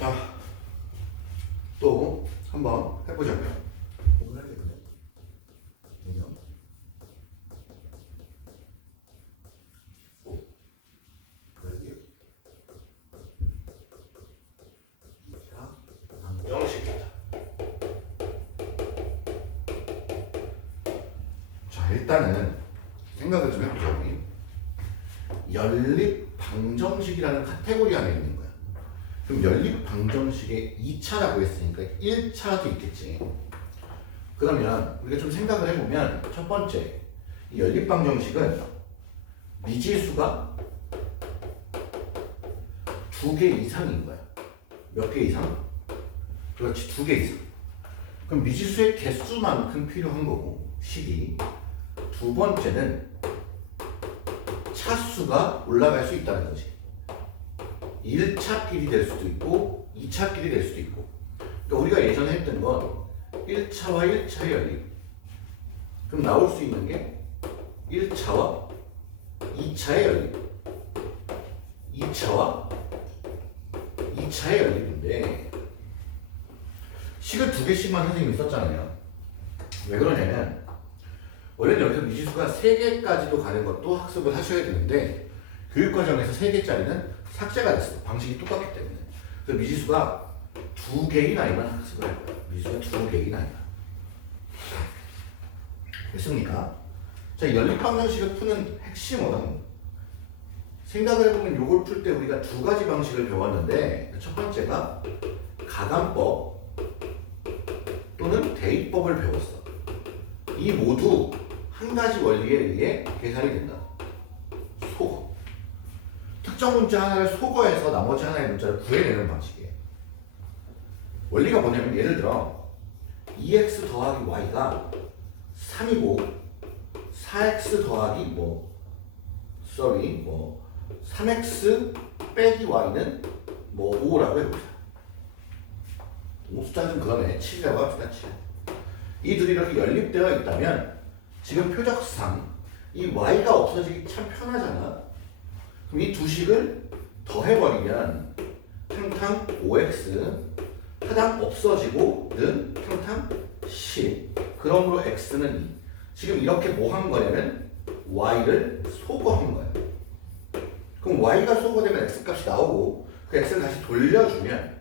자, 또 한번 해보자고요. 오늘 해보네. 개념. 오. 그래요? 2차 방정식이다. 자, 일단은 생각을 좀 해보자. 우리. 연립 방정식이라는 카테고리 안에 있는 거야. 그럼 연립 방정식의 2차라고 했으니까 1차도 있겠지. 그러면 우리가 좀 생각을 해보면 첫 번째, 이 연립 방정식은 미지수가 2개 이상인 거야. 몇 개 이상? 그렇지, 2개 이상. 그럼 미지수의 개수만큼 필요한 거고, 식이. 두 번째는 차수가 올라갈 수 있다는 거지. 1차끼리 될 수도 있고 2차끼리 될 수도 있고. 그러니까 우리가 예전에 했던 건 1차와 1차의 연립. 그럼 나올 수 있는 게 1차와 2차의 연립, 2차와 2차의 연립인데 식을 2개씩만 선생님이 썼잖아요. 왜 그러냐면 원래는 여기서 미지수가 3개까지도 가는 것도 학습을 하셔야 되는데 교육과정에서 3개짜리는 삭제가 됐어. 방식이 똑같기 때문에. 그래서 미지수가 2개인 아이만 학습을 할 거야. 미지수가 2개인 아이만. 됐습니까? 자, 연립방정식을 푸는 핵심은 생각을 해보면 이걸 풀 때 우리가 2가지 방식을 배웠는데 첫 번째가 가감법 또는 대입법을 배웠어. 이 모두 한 가지 원리에 의해 계산이 된다. 속어. 특정 문자 하나를 속어해서 나머지 하나의 문자를 구해내는 방식이에요. 원리가 뭐냐면 예를 들어 2x 더하기 y가 3이고 4x 더하기 3x 빼기 y는 5라고 해보자. 숫자는 좀 그러네. 7이라고 합시다. 7. 이 둘이 이렇게 연립되어 있다면 지금 표적상 이 y가 없어지기 참 편하잖아. 그럼 이 두 식을 더해버리면 탕탕 5x 하당 없어지고 는 탕탕 10. 그러므로 x는 2. 지금 이렇게 뭐 한 거냐면 y를 소거한 거야. 그럼 y가 소거되면 x값이 나오고 그 x를 다시 돌려주면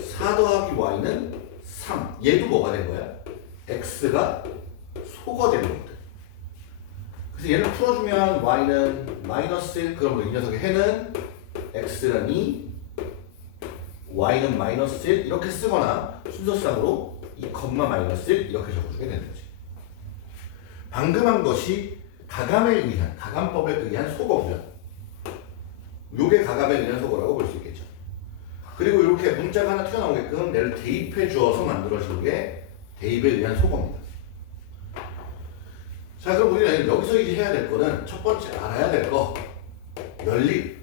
4 더하기 y는 3. 얘도 뭐가 된 거야? x가 소거되는 거거든. 그래서 얘를 풀어주면 y는 마이너스 1. 그러므로 이 녀석의 해는 x는 2, y는 마이너스 1 이렇게 쓰거나 순서상으로 2, 마이너스 1 이렇게 적어주게 되는 거지. 방금 한 것이 가감법에 의한 소거고요. 요게 가감에 의한 소거라고 볼 수 있겠죠. 그리고 이렇게 문자가 하나 튀어나오게끔 얘를 대입해 주어서 만들어진 게 대입에 의한 소거입니다. 자, 그럼 우리는 여기서 이제 해야 될 거는 첫 번째 알아야 될 거 연립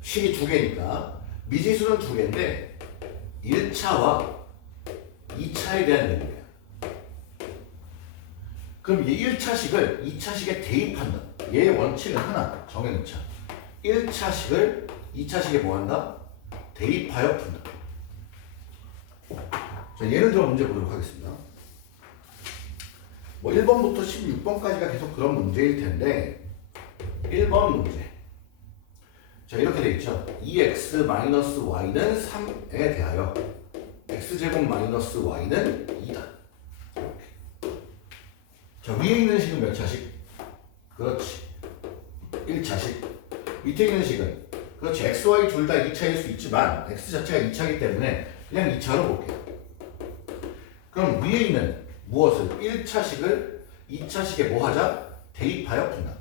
식이 2개니까 미지수는 2개인데 1차와 2차에 대한 연립이야. 그럼 이 1차식을 2차식에 대입한다. 얘의 원칙은 하나 정해놓자. 1차식을 2차식에 뭐한다? 대입하여 푼다. 자, 예를 들어 문제 보도록 하겠습니다. 1번부터 16번까지가 계속 그런 문제일 텐데 1번 문제. 자, 이렇게 돼 있죠. 2x-y는 3에 대하여 x제곱 마이너스 y는 2다. 자, 위에 있는 식은 몇 차식? 그렇지. 1차식. 밑에 있는 식은 그렇지. x, y 둘 다 2차일 수 있지만 x 자체가 2차이기 때문에 그냥 2차로 볼게요. 그럼 위에 있는 무엇을? 1차식을 2차식에 뭐 하자? 대입하여 푼다.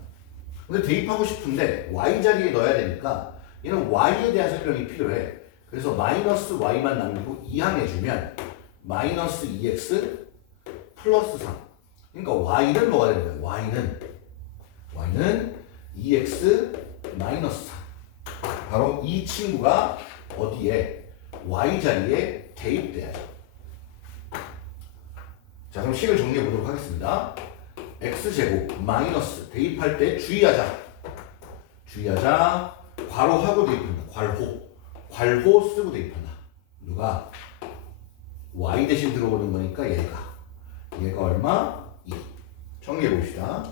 근데 대입하고 싶은데 y 자리에 넣어야 되니까 얘는 y에 대한 설명이 필요해. 그래서 마이너스 y만 남기고 2항해주면 마이너스 2x 플러스 3. 그러니까 y는 뭐가 되는 거야? y는 2x 마이너스 3. 바로 이 친구가 어디에? y 자리에 대입돼야죠. 자, 그럼 식을 정리해 보도록 하겠습니다. x제곱 마이너스 대입할 때 주의하자. 괄호하고 대입한다. 괄호 쓰고 대입한다. 누가? y 대신 들어오는 거니까 얘가 얼마? 2. 정리해 봅시다.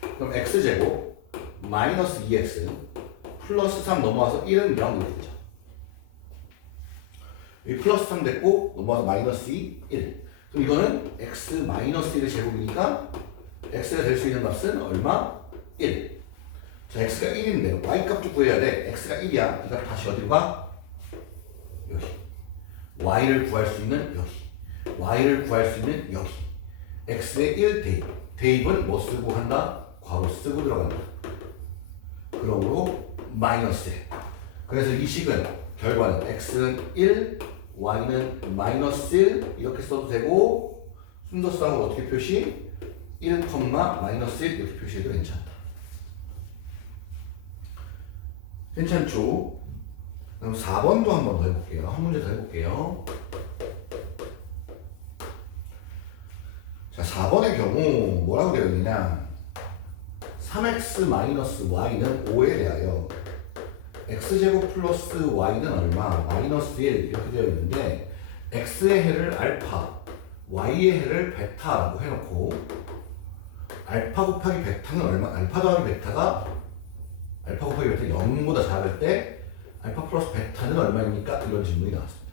그럼 x제곱 마이너스 2x 플러스 3 넘어와서 1은 0 이렇게 되죠. 여기 플러스 3 됐고 넘어와서 마이너스 2, 1. 그럼 이거는 x 마이너스 1의 제곱이니까 x가 될 수 있는 값은 얼마? 1. 자, x가 1인데 y 값도 구해야 돼. x가 1이야. 이 값 다시 어디로 가? 여기. y를 구할 수 있는 여기. y를 구할 수 있는 여기. x의 1 대입. 대입은 뭐 쓰고 한다? 괄호 쓰고 들어간다. 그러므로 마이너스 1. 그래서 이 식은 결과는 x는 1, y는 마이너스 1 이렇게 써도 되고 순서상으로 어떻게 표시? 1, 마이너스 1 이렇게 표시해도 괜찮다. 괜찮죠? 그럼 4번도 한 번 더 해볼게요. 한 문제 더 해볼게요. 자, 4번의 경우 뭐라고 되어 있느냐? 3x-y는 5에 대하여 x제곱 플러스 y는 얼마? 마이너스 1 이렇게 되어 있는데 x의 해를 알파, y의 해를 베타라고 해놓고 알파 곱하기 베타는 얼마? 알파 더하기 베타가 알파 곱하기 베타 0보다 작을 때 알파 플러스 베타는 얼마입니까? 이런 질문이 나왔습니다.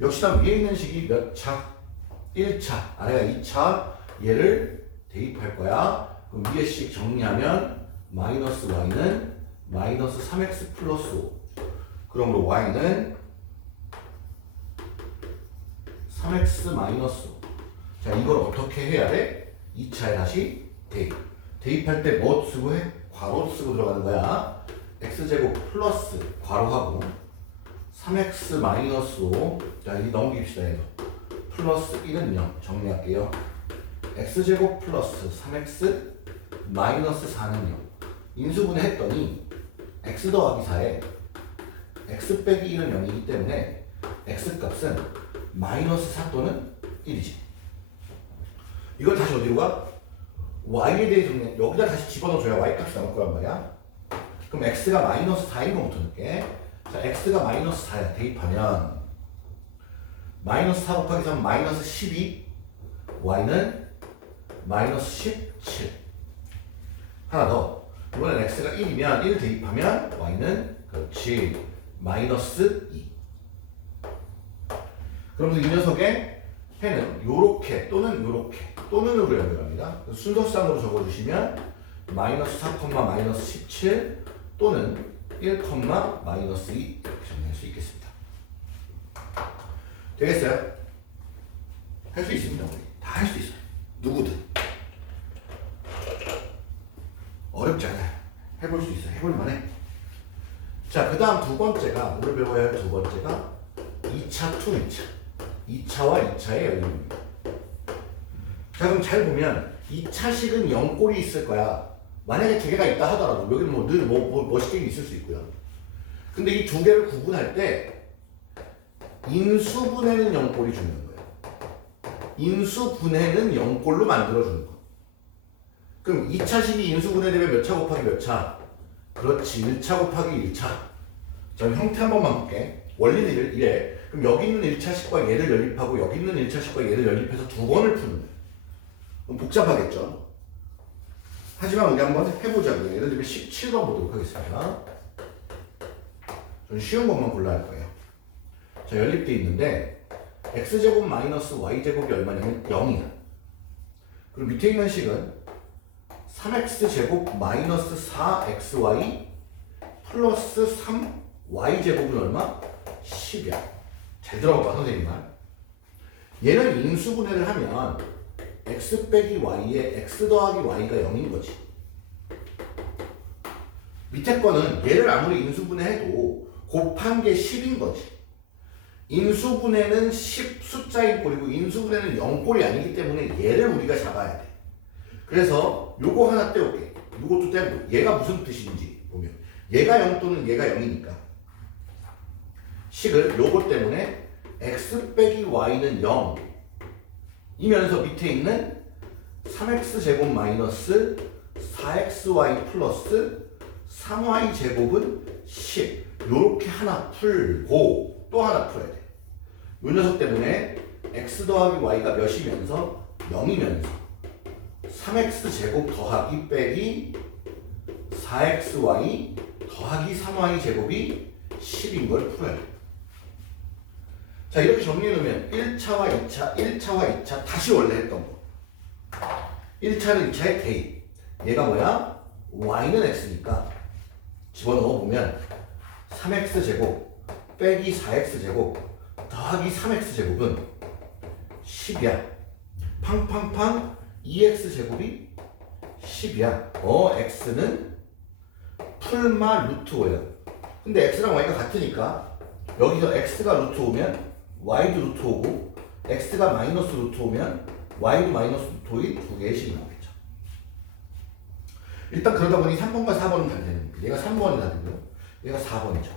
역시나 위에 있는 식이 몇 차? 1차, 아래가 2차 얘를 대입할 거야. 그럼 위에 식 정리하면 마이너스 y는 마이너스 3x 플러스 5. 그러므로 y는 3x 마이너스 5. 자, 이걸 어떻게 해야 돼? 2차에 다시 대입. 대입할 때 뭐 쓰고 해? 괄호 쓰고 들어가는 거야. x제곱 플러스 괄호하고 3x 마이너스 5. 자, 이 넘깁시다. 얘도. 플러스 1은 0. 정리할게요. x제곱 플러스 3x 마이너스 4는 0. 인수분해 했더니 x 더하기 4에 x 빼기 1은 0이기 때문에 x 값은 마이너스 4 또는 1이지. 이걸 다시 어디로 가? y에 대해서 여기다 다시 집어넣어줘야 y 값이 나올 거란 말이야. 그럼 x가 마이너스 4인 거부터 넣을게. 자, x가 마이너스 4야. 대입하면 마이너스 4 곱하기 3 마이너스 12, y는 마이너스 17. 하나 더. 이번엔 x가 1이면 1 대입하면 y는 그렇지 마이너스 2. 그러면서 이 녀석의 해는 요렇게 또는 요렇게 또는으로 연결합니다. 순서상으로 적어주시면 마이너스 4, 마이너스 17 또는 1, 마이너스 2 이렇게 정리할 수 있겠습니다. 되겠어요? 할 수 있습니다. 우리 다 할 수 있어요. 누구든. 어렵지 않아요. 해볼 수 있어요. 해볼 만해. 자, 그 다음 두 번째가 오늘 배워야 할 두 번째가 2차, 2차. 2차와 2차의 연립입니다. 자, 그럼 잘 보면 2차식은 0꼴이 있을 거야. 만약에 두 개가 있다 하더라도 여기는 뭐 늘 멋있게 있을 수 있고요. 근데 이 두 개를 구분할 때 인수분해는 0꼴이 중요한 거예요. 인수분해는 0꼴로 만들어주는 거. 그럼 2차식이 인수분해되면 몇 차 곱하기 몇 차? 그렇지, 1차 곱하기 1차. 자, 형태 한 번만 볼게. 원리는 이래. 그럼 여기 있는 1차식과 얘를 연립하고 여기 있는 1차식과 얘를 연립해서 두 번을 푸는 거예요. 그럼 복잡하겠죠? 하지만 우리 한번 해보자고요. 예를 들면 17번 보도록 하겠습니다. 좀 쉬운 것만 골라야 할 거예요. 자, 연립되어 있는데 x제곱 마이너스 y제곱이 얼마냐면 0이야. 그리고 밑에 있는 식은 3x제곱 마이너스 4xy 플러스 3y제곱은 얼마? 10이야. 잘 들어봐 선생님 말. 얘는 인수분해를 하면 x 빼기 y에 x 더하기 y가 0인 거지. 밑에 거는 얘를 아무리 인수분해해도 곱한 게 10인 거지. 인수분해는 10 숫자인 꼴이고 인수분해는 0꼴이 아니기 때문에 얘를 우리가 잡아야 돼. 그래서 요거 하나 떼올게. 요것도 떼고 얘가 무슨 뜻인지 보면 얘가 0 또는 얘가 0이니까 식을 요거 때문에 x 빼기 y는 0 이면서 밑에 있는 3x 제곱 마이너스 4xy 플러스 3y 제곱은 10 요렇게 하나 풀고 또 하나 풀어야 돼. 요 녀석 때문에 x 더하기 y가 몇이면서 0이면서 3x 제곱 더하기 빼기 4xy 더하기 3y 제곱이 10인 걸 풀어야 돼. 자, 이렇게 정리해놓으면 1차와 2차, 1차와 2차 다시 원래 했던 거. 1차는 2차의 대입. 얘가 뭐야? y는 x니까 집어넣어보면 3x 제곱 빼기 4x 제곱 더하기 3x 제곱은 10이야. 팡팡팡 2x 제곱이 10이야. x는 풀마 루트 5야. 근데 x랑 y가 같으니까 여기서 x가 루트 5면 y도 루트 5고 x가 마이너스 루트 5면 y도 마이너스 루트 5인 두 개의 식이 나오겠죠. 일단 그러다 보니 3번과 4번은 다 되는 거예요. 얘가 3번이 다 되고요. 얘가 4번이죠.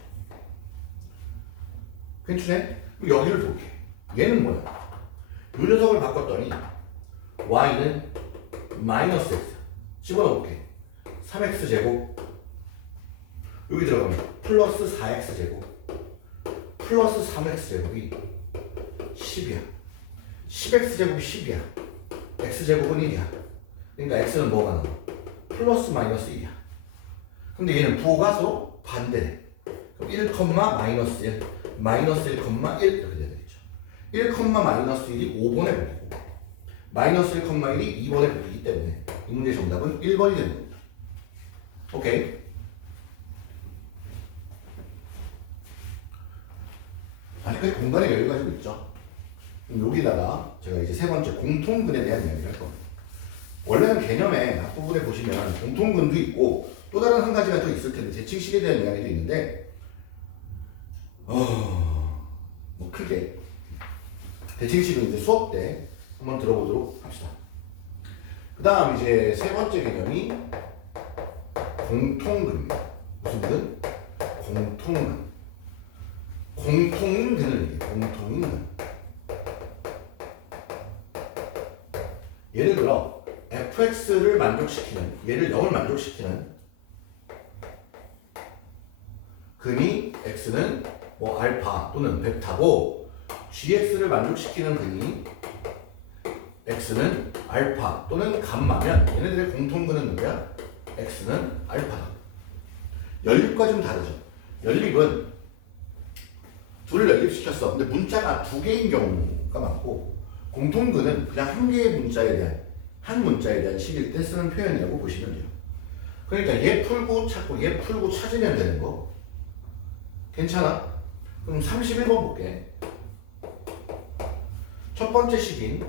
괜찮네? 그럼 여기를 볼게. 얘는 뭐야? 요 녀석을 바꿨더니 y는 마이너스 x 집어넣을게. 3x 제곱 여기 들어가면 플러스 4x 제곱 플러스 3x 제곱이 10이야. 10x 제곱이 10이야. x 제곱은 1이야. 그러니까 x는 뭐가 나와? 플러스 마이너스 1이야. 근데 얘는 부호가 서로 반대래. 그럼 1, 마이너스 1, 마이너스 1, 1 이렇게 되겠죠. 1, 마이너스 1이 5번의 곱이고 마이너스 1, 1이 2번의 곱이기 때문에 이 문제의 정답은 1번이 되는 겁니다. 오케이. 아직까지 공간의 여유가 좀 있죠. 그럼 여기다가 제가 이제 세 번째 공통근에 대한 이야기를 할 겁니다. 원래는 개념의 앞부분에 보시면 공통근도 있고 또 다른 한 가지가 더 있을 텐데 대칭식에 대한 이야기도 있는데 뭐 크게 대칭식은 이제 수업 때 한번 들어보도록 합시다. 그 다음 이제 세 번째 개념이 공통근입니다. 무슨 근? 공통근. 공통근을 얘기해요. 공통근. 예를 들어 fx를 만족시키는 얘를 0을 만족시키는 근이 x는 뭐 알파 또는 베타고 gx를 만족시키는 근이 x는 알파 또는 감마면 얘네들의 공통근은 누구야? x는 알파다. 연립과 좀 다르죠. 연립은 둘을 연립시켰어. 근데 문자가 두 개인 경우가 많고 공통근은 그냥 한 개의 문자에 대한 한 문자에 대한 식일 때 쓰는 표현이라고 보시면 돼요. 그러니까 얘 풀고 찾고 얘 풀고 찾으면 되는 거. 괜찮아? 그럼 31번 볼게. 첫 번째 식인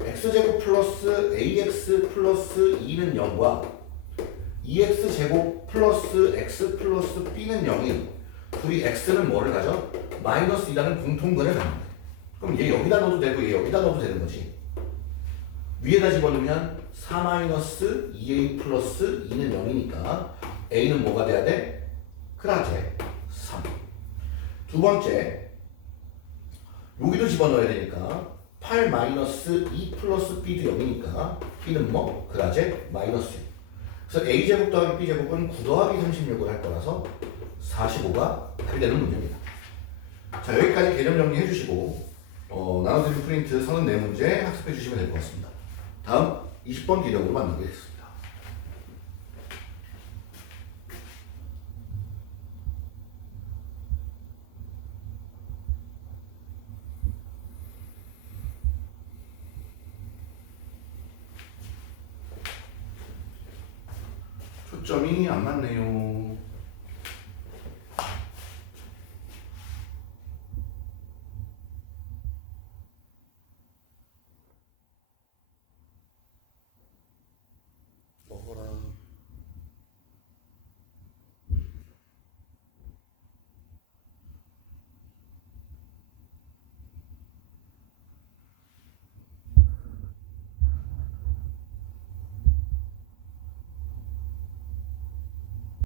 x제곱 플러스 ax 플러스 2는 0과 2x제곱 플러스 x 플러스 b는 0이 둘이 x는 뭐를 가져? 마이너스 2라는 공통근을 갖는다. 그럼 얘 여기다 넣어도 되고 얘 여기다 넣어도 되는 거지. 위에다 집어넣으면 4 마이너스 2a 플러스 2는 0이니까 a는 뭐가 돼야 돼? 크라제 3. 두 번째 여기도 집어넣어야 되니까 8 마이너스 2 플러스 b도 0이니까 b는 뭐? 크라제 마이너스 6. 그래서 a제곱 더하기 b제곱은 9 더하기 36을 할 거라서 45가 답이 되는 문제입니다. 자, 여기까지 개념 정리해 주시고 나눠드린 프린트 34문제 학습해 주시면 될 것 같습니다. 다음 20번 기록으로 만나보겠습니다. 초점이 안 맞네요.